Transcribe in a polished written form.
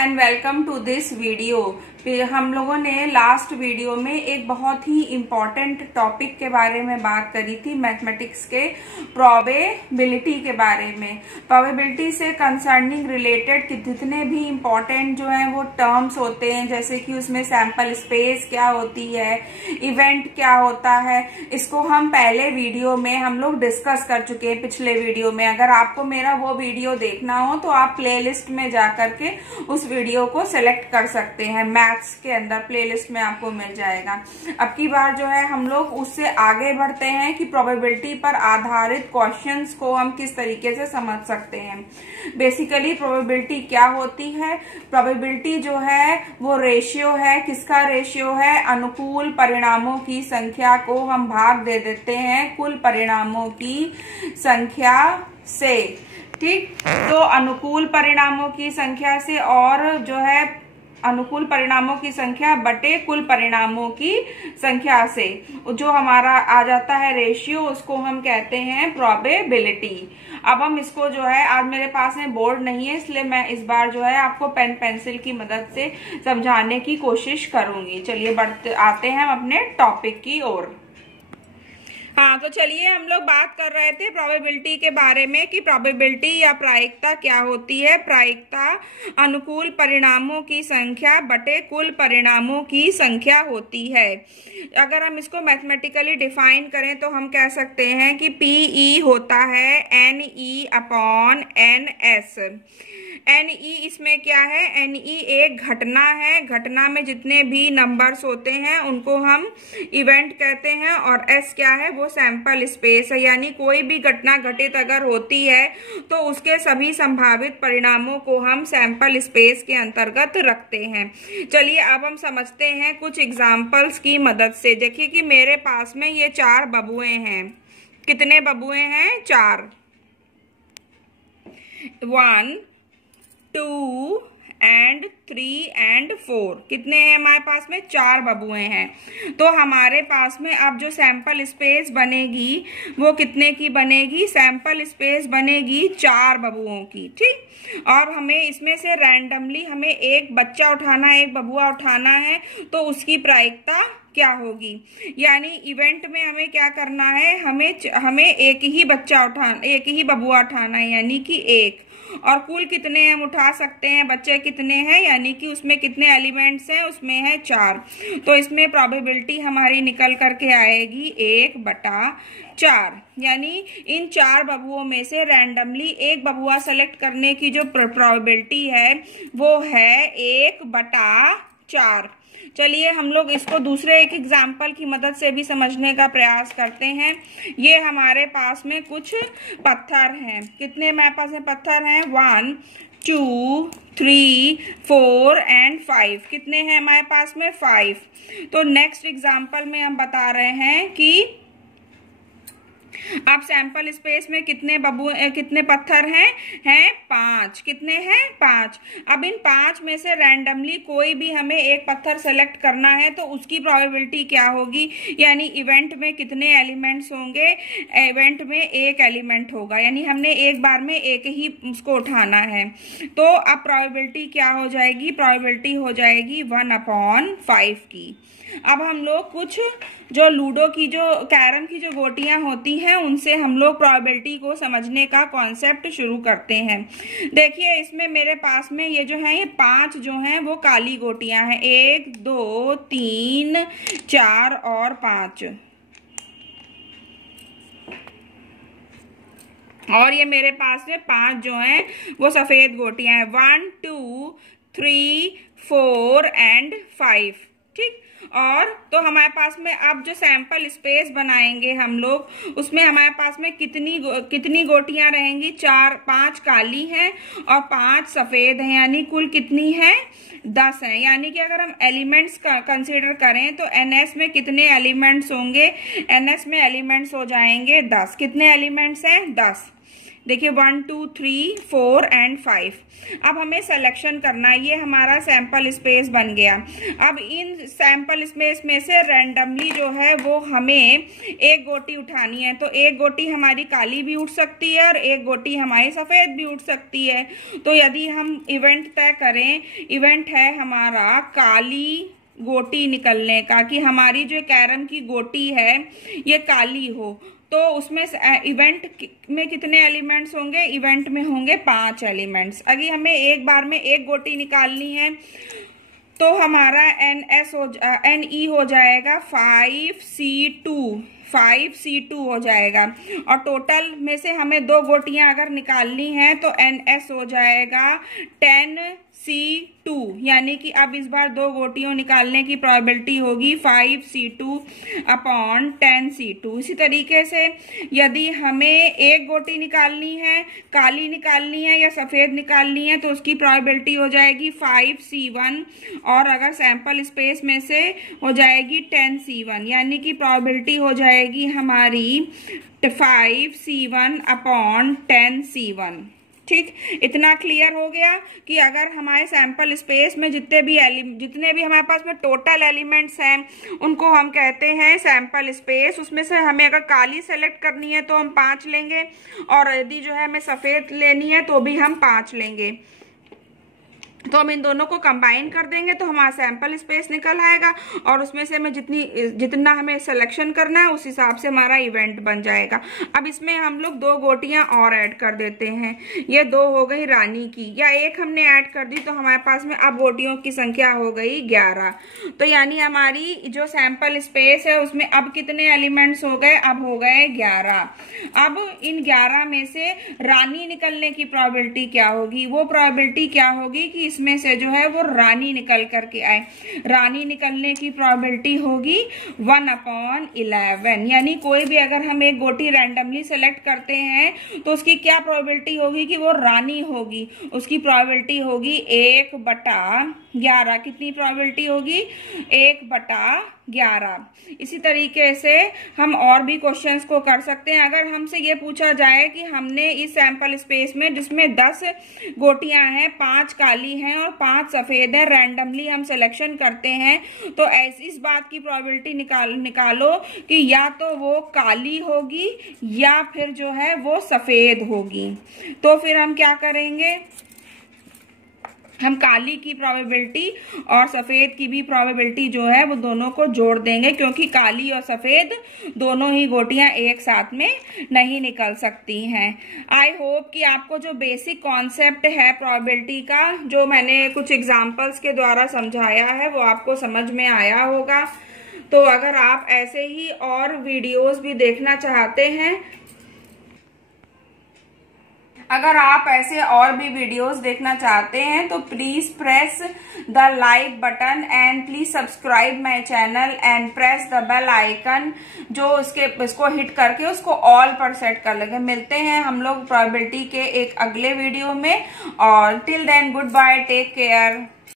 And welcome to this video. हम लोगों ने लास्ट वीडियो में एक बहुत ही इम्पॉर्टेंट टॉपिक के बारे में बात करी थी, मैथमेटिक्स के प्रोबेबिलिटी के बारे में। प्रोबेबिलिटी से कंसर्निंग रिलेटेड जितने भी इम्पॉर्टेंट जो हैं वो टर्म्स होते हैं, जैसे कि उसमें सैंपल स्पेस क्या होती है, इवेंट क्या होता है, इसको हम पहले वीडियो में हम लोग डिस्कस कर चुके हैं पिछले वीडियो में। अगर आपको मेरा वो वीडियो देखना हो तो आप प्लेलिस्ट में जाकर के उस वीडियो को सिलेक्ट कर सकते हैं, मैथ्स के अंदर प्लेलिस्ट में आपको मिल जाएगा। अब की बार जो है हम लोग उससे आगे बढ़ते हैं कि प्रोबेबिलिटी पर आधारित क्वेश्चंस को हम किस तरीके से समझ सकते हैं। बेसिकली प्रोबेबिलिटी क्या होती है? प्रोबेबिलिटी जो है वो रेशियो है। किसका रेशियो है? अनुकूल परिणामों की संख्या को हम भाग दे देते हैं कुल परिणामों की संख्या से। ठीक, तो अनुकूल परिणामों की संख्या से, और जो है अनुकूल परिणामों की संख्या बटे कुल परिणामों की संख्या से जो हमारा आ जाता है रेशियो, उसको हम कहते हैं प्रोबेबिलिटी। अब हम इसको जो है, आज मेरे पास में बोर्ड नहीं है इसलिए मैं इस बार जो है आपको पेन पेंसिल की मदद से समझाने की कोशिश करूंगी। चलिए बढ़ते आते हैं हम अपने टॉपिक की ओर। हाँ, तो चलिए हम लोग बात कर रहे थे प्रोबेबिलिटी के बारे में कि प्रोबेबिलिटी या प्रायिकता क्या होती है। प्रायिकता अनुकूल परिणामों की संख्या बटे कुल परिणामों की संख्या होती है। अगर हम इसको मैथमेटिकली डिफाइन करें तो हम कह सकते हैं कि PE होता है NE अपॉन NS। NE इसमें क्या है? NE एक घटना है। घटना में जितने भी नंबर्स होते हैं उनको हम इवेंट कहते हैं, और S क्या है? वो सैंपल स्पेस है। यानी कोई भी घटना घटित अगर होती है तो उसके सभी संभावित परिणामों को हम सैंपल स्पेस के अंतर्गत रखते हैं। चलिए अब हम समझते हैं कुछ एग्जाम्पल्स की मदद से। देखिए कि मेरे पास में ये 4 बबुए हैं। कितने बबुए हैं? 4। 1 2 and 3 and 4। कितने हैं हमारे पास में? 4 बबुए हैं। तो हमारे पास में अब जो सैंपल स्पेस बनेगी वो कितने की बनेगी? सैंपल स्पेस बनेगी 4 बबुओं की। ठीक, और हमें इसमें से रैंडमली हमें एक बच्चा उठाना है, एक बबुआ उठाना है, तो उसकी प्रायिकता क्या होगी? यानी इवेंट में हमें क्या करना है? हमें एक ही बच्चा उठाना, एक ही बबुआ उठाना है, यानी कि 1। और कुल कितने हम उठा सकते हैं? बच्चे कितने हैं? यानी कि उसमें कितने एलिमेंट्स हैं? उसमें है 4। तो इसमें प्रोबेबिलिटी हमारी निकल करके आएगी 1/4। यानी इन 4 बबुओं में से रैंडमली एक बबुआ सेलेक्ट करने की जो प्रोबेबिलिटी है वो है 1/4। चलिए हम लोग इसको दूसरे एक एग्जाम्पल की मदद से भी समझने का प्रयास करते हैं। ये हमारे पास में कुछ पत्थर हैं। कितने हमारे पास में पत्थर हैं? 1 2 3 4 and 5। कितने हैं हमारे पास में? 5। तो नेक्स्ट एग्जाम्पल में हम बता रहे हैं कि अब सैंपल स्पेस में कितने पत्थर हैं? 5। कितने हैं? 5। अब इन 5 में से रैंडमली कोई भी हमें एक पत्थर सेलेक्ट करना है तो उसकी प्रोबेबिलिटी क्या होगी? यानी इवेंट में कितने एलिमेंट्स होंगे? इवेंट में एक एलिमेंट होगा, यानी हमने एक बार में एक ही उसको उठाना है। तो अब प्रोबेबिलिटी क्या हो जाएगी? प्रोबेबिलिटी हो जाएगी 1/5 की। अब हम लोग कुछ जो लूडो की, जो कैरम की जो गोटियां होती हैं, उनसे हम लोग प्रोबेबिलिटी को समझने का कॉन्सेप्ट शुरू करते हैं। देखिए इसमें मेरे पास में ये जो है, ये 5 जो हैं वो काली गोटियां हैं। 1 2 3 4 और 5। और ये मेरे पास में 5 जो हैं वो सफेद गोटियां हैं। 1 2 3 4 and 5। ठीक, और तो हमारे पास में अब जो सैंपल स्पेस बनाएंगे हम लोग, उसमें हमारे पास में कितनी गोटियां रहेंगी? 5 काली हैं और 5 सफेद हैं, यानी कुल कितनी है? 10 हैं। यानी कि अगर हम एलिमेंट्स कंसीडर करें तो NS में कितने एलिमेंट्स होंगे? NS में एलिमेंट्स हो जाएंगे 10। कितने एलिमेंट्स हैं? 10। देखिए 1 2 3 4 एंड 5। अब हमें सिलेक्शन करना है, ये हमारा सैंपल स्पेस बन गया। अब इन सैंपल स्पेस में से रैंडमली जो है वो हमें एक गोटी उठानी है। तो एक गोटी हमारी काली भी उठ सकती है और एक गोटी हमारी सफेद भी उठ सकती है। तो यदि हम इवेंट तय करें, इवेंट है हमारा काली गोटी निकलने का, कि हमारी जो कैरम की गोटी है ये काली हो, तो उसमें इवेंट में कितने एलिमेंट्स होंगे? इवेंट में होंगे 5 एलिमेंट्स। अगर हमें एक बार में एक गोटी निकालनी है तो हमारा NE हो जाएगा 5C2 हो जाएगा। और टोटल में से हमें 2 गोटियां अगर निकालनी है तो NS हो जाएगा 10C2, यानी कि अब इस बार 2 गोटियों निकालने की प्रोबेबिलिटी होगी 5C2/10C2। इसी तरीके से यदि हमें एक गोटी निकालनी है, काली निकालनी है या सफेद निकालनी है, तो उसकी प्रोबेबिलिटी हो जाएगी 5C1, और अगर सैंपल स्पेस में से हो जाएगी 10C1, यानी कि प्रोबेबिलिटी हो जाएगी हमारी 5C1/10C1। ठीक, इतना क्लियर हो गया कि अगर हमारे सैंपल स्पेस में जितने भी हमारे पास में टोटल एलिमेंट्स हैं उनको हम कहते हैं सैंपल स्पेस। उसमें से हमें अगर काली सेलेक्ट करनी है तो हम 5 लेंगे, और यदि जो है हमें सफेद लेनी है तो भी हम 5 लेंगे। तो हम इन दोनों को कंबाइन कर देंगे तो हमारा सैंपल स्पेस निकल आएगा, और उसमें से हमें जितना हमें सिलेक्शन करना है उस हिसाब से हमारा इवेंट बन जाएगा। अब इसमें हम लोग 2 गोटियां और ऐड कर देते हैं। ये 2 हो गई रानी की, या एक हमने ऐड कर दी तो हमारे पास में अब गोटियों की संख्या हो गई 11। तो यानी हमारी जो सैंपल स्पेस है उसमें अब कितने एलिमेंट्स हो गए? अब हो गए 11। अब इन 11 में से रानी निकलने की प्रोबेबिलिटी क्या होगी? वो प्रोबेबिलिटी क्या होगी कि इसमें से जो है वो रानी निकल करके आए। रानी निकलने की प्रोबेबिलिटी होगी 1/11, यानी कोई भी अगर हम एक गोटी रैंडमली सेलेक्ट करते हैं तो उसकी क्या प्रोबेबिलिटी होगी कि वो रानी होगी? उसकी प्रोबेबिलिटी होगी 1/11। कितनी प्रोबेबिलिटी होगी? 1/11। इसी तरीके से हम और भी क्वेश्चंस को कर सकते हैं। अगर हमसे ये पूछा जाए कि हमने इस सैंपल स्पेस में जिसमें 10 गोटियां हैं, 5 काली हैं और 5 सफेद है, रैंडमली हम सिलेक्शन करते हैं, तो ऐसी इस बात की प्रोबेबिलिटी निकालो कि या तो वो काली होगी या फिर जो है वो सफेद होगी। तो फिर हम क्या करेंगे? हम काली की प्रोबेबिलिटी और सफेद की भी प्रोबेबिलिटी जो है वो दोनों को जोड़ देंगे, क्योंकि काली और सफेद दोनों ही गोटियां एक साथ में नहीं निकल सकती हैं। आई होप कि आपको जो बेसिक कॉन्सेप्ट है प्रोबेबिलिटी का, जो मैंने कुछ एग्जांपल्स के द्वारा समझाया है, वो आपको समझ में आया होगा। तो अगर आप ऐसे ही और वीडियोस भी देखना चाहते हैं, अगर आप ऐसे और भी वीडियोस देखना चाहते हैं तो please press the like button and please subscribe my channel and press the bell icon, जो इसको हिट करके उसको ऑल पर सेट कर लेंगे। मिलते हैं हम लोग प्रोबेबिलिटी के एक अगले वीडियो में, और till then goodbye, take care.